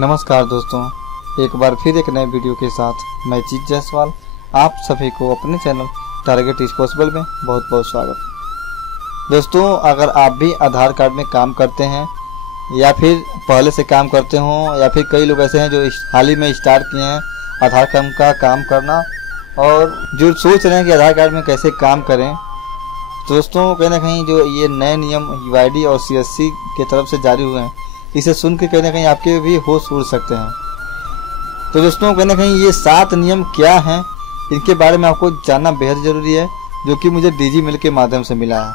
नमस्कार दोस्तों, एक बार फिर एक नए वीडियो के साथ मैं जीत जायसवाल आप सभी को अपने चैनल टारगेट इज पॉसिबल में बहुत बहुत स्वागत। दोस्तों, अगर आप भी आधार कार्ड में काम करते हैं या फिर पहले से काम करते हों या फिर कई लोग ऐसे हैं जो हाल ही में स्टार्ट किए हैं आधार कार्ड का काम करना और जो सोच रहे हैं कि आधार कार्ड में कैसे काम करें, तो दोस्तों कहीं ना कहीं जो ये नए नियम UID और CSC की तरफ से जारी हुए हैं, इसे सुन के कहीं ना कहीं आपके भी होश उड़ सकते हैं। तो दोस्तों कहीं ना कहीं ये 7 नियम क्या हैं, इनके बारे में आपको जानना बेहद ज़रूरी है, जो कि मुझे DG मेल के माध्यम से मिला है।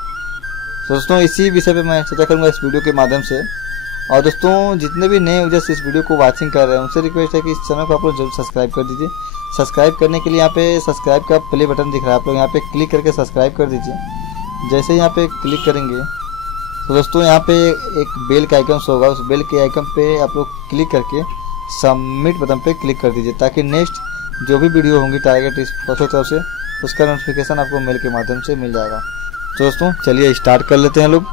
तो दोस्तों इसी विषय पे मैं चर्चा करूंगा इस वीडियो के माध्यम से। और दोस्तों जितने भी नए यूजर्स इस वीडियो को वॉचिंग कर रहे हैं उनसे रिक्वेस्ट है कि इस चैनल को आप लोग जरूर सब्सक्राइब कर दीजिए। सब्सक्राइब करने के लिए यहाँ पे सब्सक्राइब का प्ले बटन दिख रहा है, आप लोग यहाँ पे क्लिक करके सब्सक्राइब कर दीजिए। जैसे ही यहाँ पे क्लिक करेंगे तो दोस्तों यहाँ पे एक बेल का आइकन होगा, उस बेल के आइकन पे आप लोग क्लिक करके सबमिट बटन पे क्लिक कर दीजिए, ताकि नेक्स्ट जो भी वीडियो होंगी टारगेट इस तरफ से उसका नोटिफिकेशन आपको मेल के माध्यम से मिल जाएगा। तो दोस्तों चलिए स्टार्ट कर लेते हैं लोग।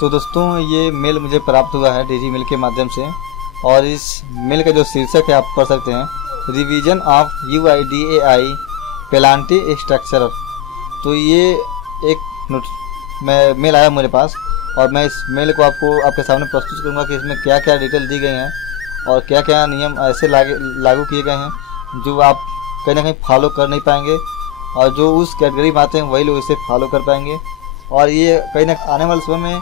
तो दोस्तों ये मेल मुझे प्राप्त हुआ है DG मेल के माध्यम से, और इस मेल का जो शीर्षक है आप पढ़ सकते हैं, revision of UIDAI penalty structure. तो ये एक मेल आया मेरे पास और मैं इस मेल को आपके सामने प्रस्तुत करूंगा कि इसमें क्या क्या डिटेल दी गई हैं और क्या क्या नियम ऐसे लागू किए गए हैं जो आप कहीं ना कहीं फॉलो कर नहीं पाएंगे, और जो उस कैटेगरी में आते हैं वही लोग इसे फॉलो कर पाएंगे। और ये कहीं ना आने वाले समय में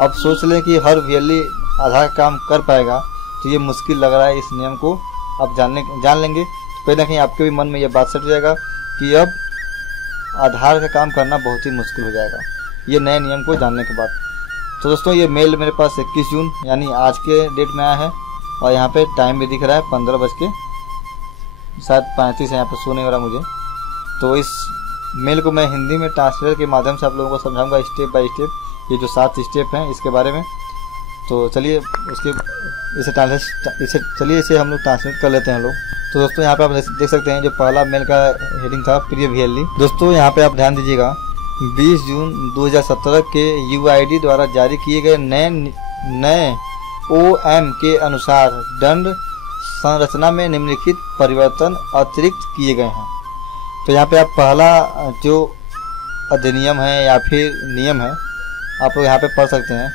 अब सोच लें कि हर VLE आधार का काम कर पाएगा, तो ये मुश्किल लग रहा है। इस नियम को आप जान लेंगे तो कहीं ना कहीं आपके भी मन में ये बात सट जाएगा कि अब आधार का काम करना बहुत ही मुश्किल हो जाएगा ये नए नियम को जानने के बाद। तो दोस्तों ये मेल मेरे पास 21 जून यानी आज के डेट में आया है, और यहाँ पे टाइम भी दिख रहा है 15:35 है, यहाँ पे शो नहीं हो रहा मुझे। तो इस मेल को मैं हिंदी में ट्रांसलेटर के माध्यम से आप लोगों को समझाऊंगा स्टेप बाय स्टेप, ये जो 7 स्टेप हैं इसके बारे में। तो चलिए इसे हम लोग ट्रांसलेट कर लेते हैं लोग। तो दोस्तों यहाँ पे आप देख सकते हैं जो पहला मेल का हेडिंग था प्रिय VLE। दोस्तों यहाँ पे आप ध्यान दीजिएगा, 20 जून 2017 के UID द्वारा जारी किए गए नए OM के अनुसार दंड संरचना में निम्नलिखित परिवर्तन अतिरिक्त किए गए हैं। तो यहाँ पे आप पहला जो अधिनियम है या फिर नियम है आप लोग यहाँ पे पढ़ सकते हैं,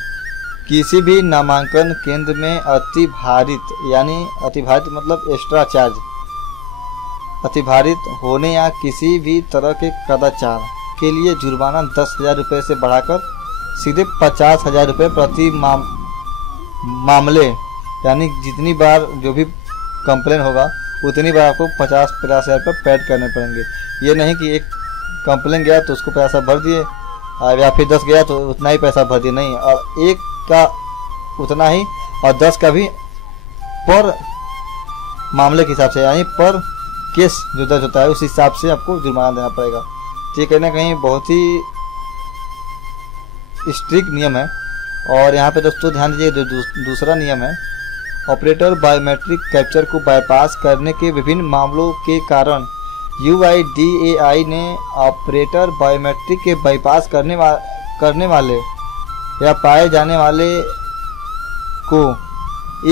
किसी भी नामांकन केंद्र में अतिभारित मतलब एक्स्ट्रा चार्ज अतिभारित होने या किसी भी तरह के कदाचार के लिए जुर्माना 10,000 रुपये से बढ़ाकर सीधे 50,000 रुपये प्रति मामले, यानी जितनी बार जो भी कंप्लेन होगा उतनी बार आपको 50,000 रुपये पेड करने पड़ेंगे। ये नहीं कि एक कंप्लेन गया तो उसको पैसा भर दिए या फिर 10 गया तो उतना ही पैसा भर दिए, नहीं, और एक का उतना ही और 10 का भी पर मामले के हिसाब से, यानी पर केस जो दर्ज होता है उस हिसाब से आपको जुर्माना देना पड़ेगा। ये कहीं ना कहीं बहुत ही स्ट्रिक्ट नियम है। और यहाँ पे दोस्तों ध्यान दीजिए जो दूसरा नियम है, ऑपरेटर बायोमेट्रिक कैप्चर को बाईपास करने के विभिन्न मामलों के कारण UIDAI ने ऑपरेटर बायोमेट्रिक के बाईपास करने वाले या पाए जाने वाले को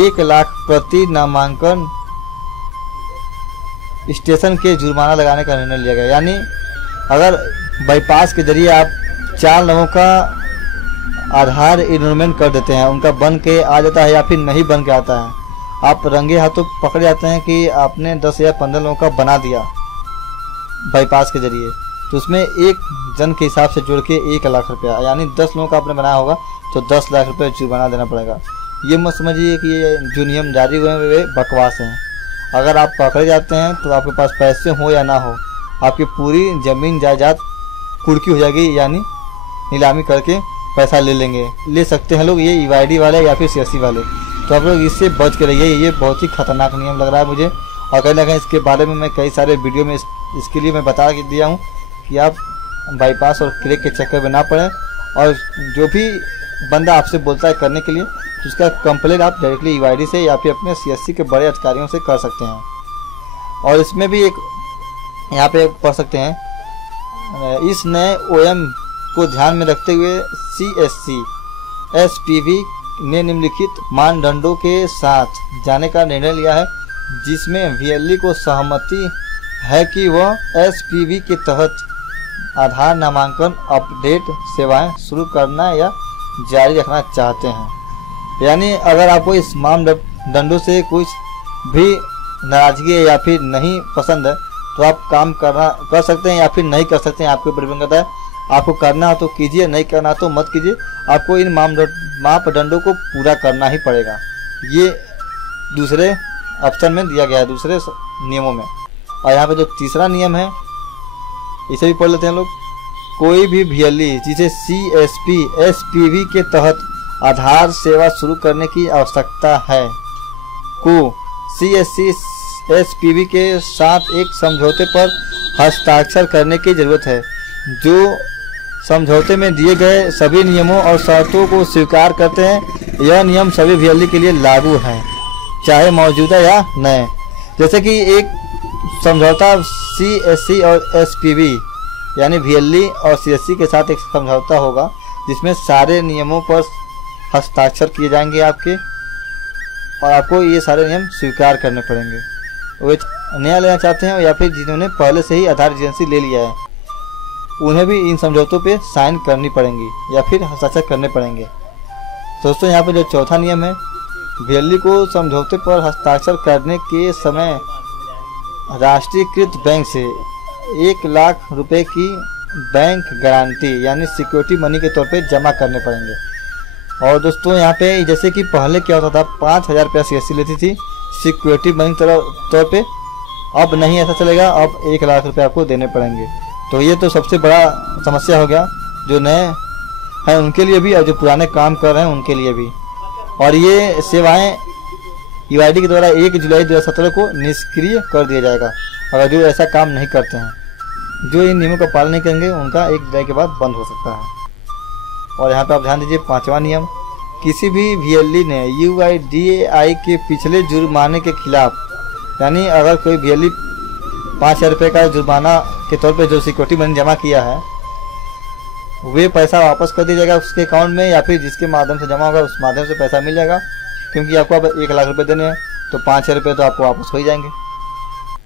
1 लाख प्रति नामांकन स्टेशन के जुर्माना लगाने का निर्णय लिया गया। यानी अगर बाईपास के जरिए आप 4 लोगों का आधार इनरोलमेंट कर देते हैं, उनका बन के आ जाता है या फिर नहीं बन के आता है, आप रंगे हाथों पकड़ जाते हैं कि आपने 10 या 15 लोगों का बना दिया बाईपास के जरिए, तो उसमें एक जन के हिसाब से जोड़ के 1 लाख रुपया, यानी 10 लोगों का आपने बनाया होगा तो 10 लाख रुपये जुर्माना देना पड़ेगा। ये मत समझिए कि ये जो नियम जारी हुए हैं वे बकवास हैं। अगर आप पकड़े जाते हैं तो आपके पास पैसे हो या ना हो, आपकी पूरी ज़मीन जायदाद कुर्की हो जाएगी, यानी नीलामी करके पैसा ले सकते हैं लोग, ये UID वाले या फिर CSC वाले। तो आप लोग इससे बच के रहिए, ये बहुत ही खतरनाक नियम लग रहा है मुझे। और कहीं ना कहीं इसके बारे में मैं कई सारे वीडियो में इसके लिए मैं बता दिया हूँ कि आप बाईपास और क्लिक के चक्कर में ना पड़े, और जो भी बंदा आपसे बोलता है करने के लिए तो उसका कंप्लेंट आप डायरेक्टली UID से या फिर अपने CSC के बड़े अधिकारियों से कर सकते हैं। और इसमें भी एक यहाँ पे पढ़ सकते हैं, इस नए OM को ध्यान में रखते हुए CSC SPV ने निम्नलिखित मानदंडों के साथ जाने का निर्णय लिया है, जिसमें VLE को सहमति है कि वह SPV के तहत आधार नामांकन अपडेट सेवाएं शुरू करना या जारी रखना चाहते हैं। यानी अगर आपको इस मानदंडों से कुछ भी नाराजगी है या फिर नहीं पसंद है तो आप काम कर सकते हैं या फिर नहीं कर सकते हैं, आपके ऊपर डिपेंड करता है। आपको करना हो तो कीजिए, नहीं करना हो तो मत कीजिए। आपको इन मापदंडों को पूरा करना ही पड़ेगा। ये दूसरे ऑप्शन में दिया गया है, दूसरे नियमों में। और यहाँ पे जो तीसरा नियम है इसे भी पढ़ लेते हैं लोग। कोई भी VLE जिसे CSP SPV के तहत आधार सेवा शुरू करने की आवश्यकता है को CSC SPV के साथ एक समझौते पर हस्ताक्षर करने की जरूरत है, जो समझौते में दिए गए सभी नियमों और शर्तों को स्वीकार करते हैं। यह नियम सभी VLE के लिए लागू हैं, चाहे मौजूदा या नए। जैसे कि एक समझौता CSC और SPV यानी VLE और CSC के साथ एक समझौता होगा, जिसमें सारे नियमों पर हस्ताक्षर किए जाएंगे आपके, और आपको ये सारे नियम स्वीकार करने पड़ेंगे। वे नया लेना चाहते हैं या फिर जिन्होंने पहले से ही आधार एजेंसी ले लिया है, उन्हें भी इन समझौतों पे साइन करनी पड़ेंगी या फिर हस्ताक्षर करने पड़ेंगे। दोस्तों यहाँ पे जो चौथा नियम है, VLE को समझौते पर हस्ताक्षर करने के समय राष्ट्रीयकृत बैंक से 1 लाख रुपए की बैंक गारंटी यानी सिक्योरिटी मनी के तौर पे जमा करने पड़ेंगे। और दोस्तों यहाँ पे जैसे कि पहले क्या होता था, 5,000 रुपया CSC लेती थी सिक्योरिटी मनी तौर पे, अब नहीं ऐसा चलेगा, अब 1 लाख रुपये आपको देने पड़ेंगे। तो ये तो सबसे बड़ा समस्या हो गया जो नए हैं उनके लिए भी और जो पुराने काम कर रहे हैं उनके लिए भी। और ये सेवाएं UID के द्वारा 1 जुलाई 2017 को निष्क्रिय कर दिया जाएगा अगर जो ऐसा काम नहीं करते हैं। जो इन नियमों का पालन नहीं करेंगे उनका 1 जुलाई के बाद बंद हो सकता है। और यहाँ पे आप ध्यान दीजिए, 5वां नियम, किसी भी VLE ने UIDAI के पिछले जुर्माने के खिलाफ, यानी अगर कोई VLE 5,000 रुपये का जुर्माना के तौर पे जो सिक्योरिटी मनी जमा किया है, वे पैसा वापस कर दिया जाएगा उसके अकाउंट में, या फिर जिसके माध्यम से जमा होगा उस माध्यम से पैसा मिल जाएगा। क्योंकि आपको अब 1 लाख रुपये देने हैं तो 5,000 रुपये तो आपको वापस हो ही जाएंगे।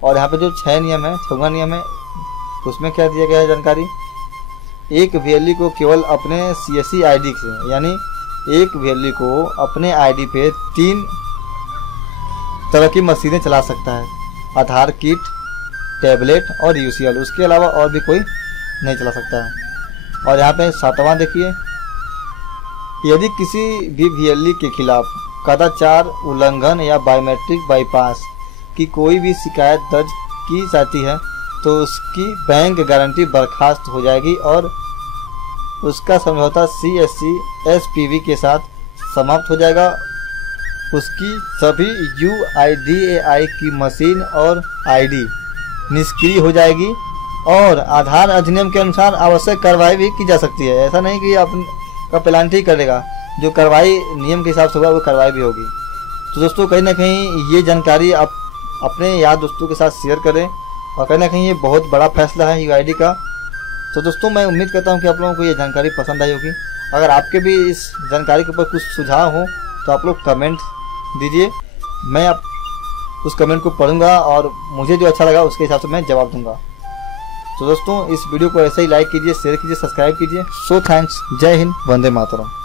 और यहाँ पे जो 6 नियम है, 6वां नियम है, उसमें क्या दिया गया है जानकारी, एक VLE को केवल अपने CSC ID से, यानी एक VLE को अपने ID पे 3 तरह की मशीनें चला सकता है, आधार किट, टैबलेट और UCL। उसके अलावा और भी कोई नहीं चला सकता है। और यहाँ पे 7वां देखिए, यदि किसी भी VLE के खिलाफ कदाचार उल्लंघन या बायोमेट्रिक बाईपास की कोई भी शिकायत दर्ज की जाती है तो उसकी बैंक गारंटी बर्खास्त हो जाएगी और उसका समझौता CSC SPV के साथ समाप्त हो जाएगा। उसकी सभी UIDAI की मशीन और ID निष्क्रिय हो जाएगी और आधार अधिनियम के अनुसार आवश्यक कार्रवाई भी की जा सकती है। ऐसा नहीं कि आपका पेनाल्टी करेगा, जो कार्रवाई नियम के हिसाब से होगा वो कार्रवाई भी होगी। तो दोस्तों कहीं ना कहीं ये जानकारी आप अपने यार दोस्तों के साथ शेयर करें, और कहीं ना कहीं ये बहुत बड़ा फैसला है UID का। तो दोस्तों मैं उम्मीद करता हूँ कि आप लोगों को ये जानकारी पसंद आई होगी। अगर आपके भी इस जानकारी के ऊपर कुछ सुझाव हो तो आप लोग कमेंट दीजिए, मैं आप उस कमेंट को पढ़ूंगा और मुझे जो अच्छा लगा उसके हिसाब से मैं जवाब दूंगा। तो दोस्तों इस वीडियो को ऐसे ही लाइक कीजिए, शेयर कीजिए, सब्सक्राइब कीजिए। सो थैंक्स, जय हिंद, वंदे मातरम।